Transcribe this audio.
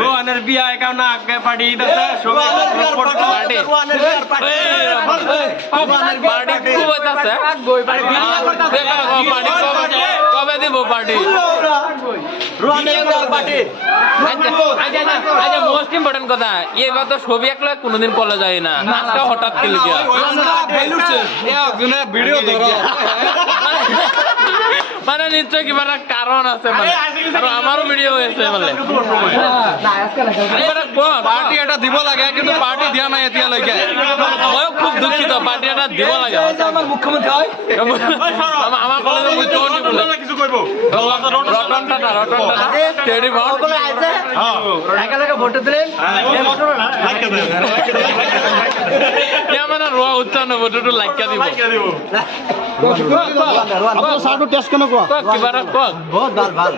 রোহানের বিয়া কেউ না আগে পার্টি দিতেছে কবে দিব পার্টি মোস্ট ইম্পর্টেন্ট কথা এবার তো ছবি একলা কোনোদিন কলে যায় না আজকে হঠাৎ কি লিখা ভিডিও মানে নিশ্চয় কিবা কারণ আছে মানে আমারও ভিডিও হয়েছে মানে পার্টি এটা দিব লাগে কিন্তু পার্টি দিয়া নাই এতিয়ালৈকে মই খুব দুঃখিত পার্টি এটা দিব লাগে আমার মুখ্যমন্ত্রী হয় আমার কলেজের মুখ্যমন্ত্রী কিছু কইব রতন টাটা স্টেডি ভোট একালকে ভোট দিলেন মানে রোয়া উচ্চারণ ভোটটো লাইকা দিব আপনার সাউন্ড টেস্ট কেন কোয়া কিবা বহুত ভাল ভাল